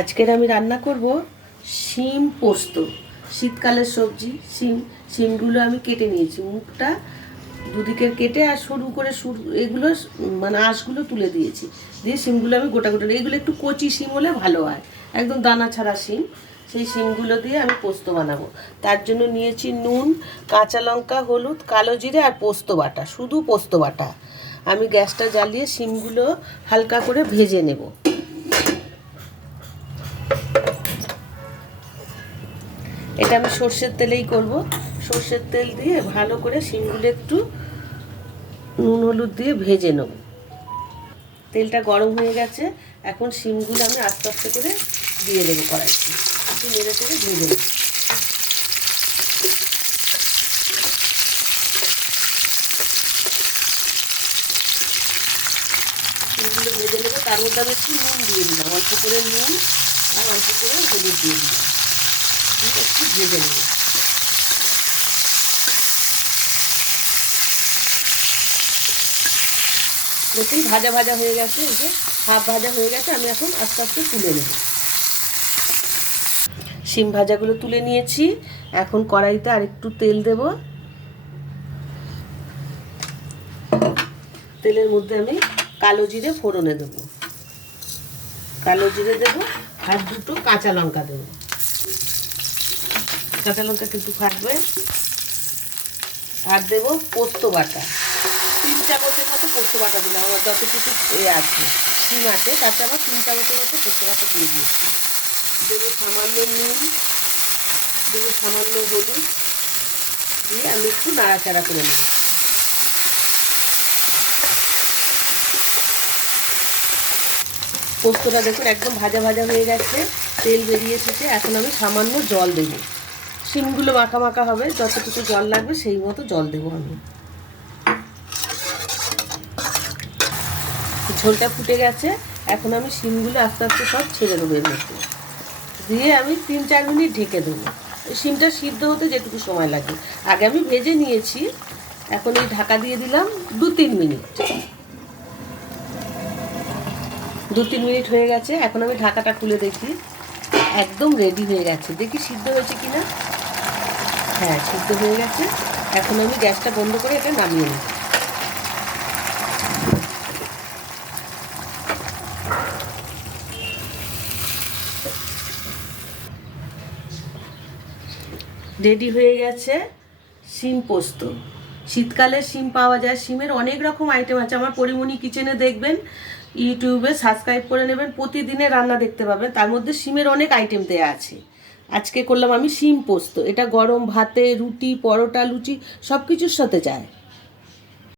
আজকের আমি রান্না করব শিম পোস্ত। শীতকালের সবজি শিমগুলো আমি কেটে নিয়েছি, মুখটা দুদিকের কেটে আর সরু করে এগুলো মানে আঁশগুলো তুলে দিয়েছি, দিয়ে শিমগুলো আমি গোটা গোটা, এগুলো একটু কচি শিম হলে ভালো হয়, একদম দানা ছাড়া শিম। সেই শিমগুলো দিয়ে আমি পোস্ত বানাবো। তার জন্য নিয়েছি নুন, কাঁচা লঙ্কা, হলুদ, কালো জিরে আর পোস্ত বাটা, শুধু পোস্ত বাটা। আমি গ্যাসটা জ্বালিয়ে শিমগুলো হালকা করে ভেজে নেব। এটা আমি সর্ষের তেলেই করব। সর্ষের তেল দিয়ে ভালো করে শিমগুলো একটু নুন হলুদ দিয়ে ভেজে নেব। তেলটা গরম হয়ে গেছে, এখন শিমগুলো আমি আস্তে আস্তে করে দিয়ে দেবো কড়াইতে, একটু নেড়ে চেড়ে ভেজে নেব। শিমগুলো ভেজে নেবে, তার মধ্যে আমি একটু নুন দিয়ে দিলাম, অল্প করে নুন আর অল্প করে হলুদ দিয়ে দিলাম, একটু ভেজে নেব। দেখুন ভাজা ভাজা হয়ে গেছে, এই যে হাফ ভাজা হয়ে গেছে, আমি এখন আস্তে আস্তে তুলে নেব। শিম ভাজাগুলো তুলে নিয়েছি, এখন কড়াইতে আর একটু তেল দেব। তেলের মধ্যে আমি কালো জিরে ফোড়নে দেবো, কালো জিরে দেবো আর দুটো কাঁচা লঙ্কা দেবো। কাঁচা লঙ্কা কিন্তু থাকবে। আর দেবো পোস্ত বাটা, 3 চামচের মতো পোস্ত বাটা দিলাম, আমার যত কিছু আছে শিম আছে তাতে আমার 3 চামচের মতো পোস্ত বাটা দিয়ে দিয়েছি। দেবো সামান্য নুন, দেবো সামান্য হলুদ, দিয়ে আমি একটু নাড়াচাড়া করে নেব। পোস্তটা দেখুন একদম ভাজা ভাজা হয়ে গেছে, তেল বেরিয়ে এসেছে। এখন আমি সামান্য জল দেবো, শিমগুলো মাখা মাখা হবে, যতটুকু জল লাগবে সেই মতো জল দেবো আমি। ঝোলটা ফুটে গেছে, এখন আমি শিমগুলো আস্তে আস্তে সব ছেড়ে দেবো এর মধ্যে, দিয়ে আমি 3-4 মিনিট ঢেকে দেবো। শিমটা সিদ্ধ হতে যেটুকু সময় লাগে, আগে আমি ভেজে নিয়েছি। এখন এই ঢাকা দিয়ে দিলাম 2-3 মিনিট। 2-3 মিনিট হয়ে গেছে, এখন আমি ঢাকাটা খুলে দেখি, একদম রেডি হয়ে গেছে। দেখি সিদ্ধ হয়েছে কিনা। হ্যাঁ, সিদ্ধ হয়ে গেছে। এখন আমি গ্যাসটা বন্ধ করে এটা নামিয়ে নিই। রেডি হয়ে গেছে শিম পোস্ত। শীতকালে শিম পাওয়া যায়, শিমের অনেক রকম আইটেম আছে। আমার পরিমণি কিচেনে দেখবেন, ইউটিউবে সাবস্ক্রাইব করে নেবেন, প্রতিদিনের রান্না দেখতে পাবেন, তার মধ্যে শিমের অনেক আইটেম দেওয়া আছে। আজকে করলাম আমি শিম পোস্ত। এটা গরম ভাতে, রুটি, পরোটা, লুচি সব কিছুর সাথে যায়।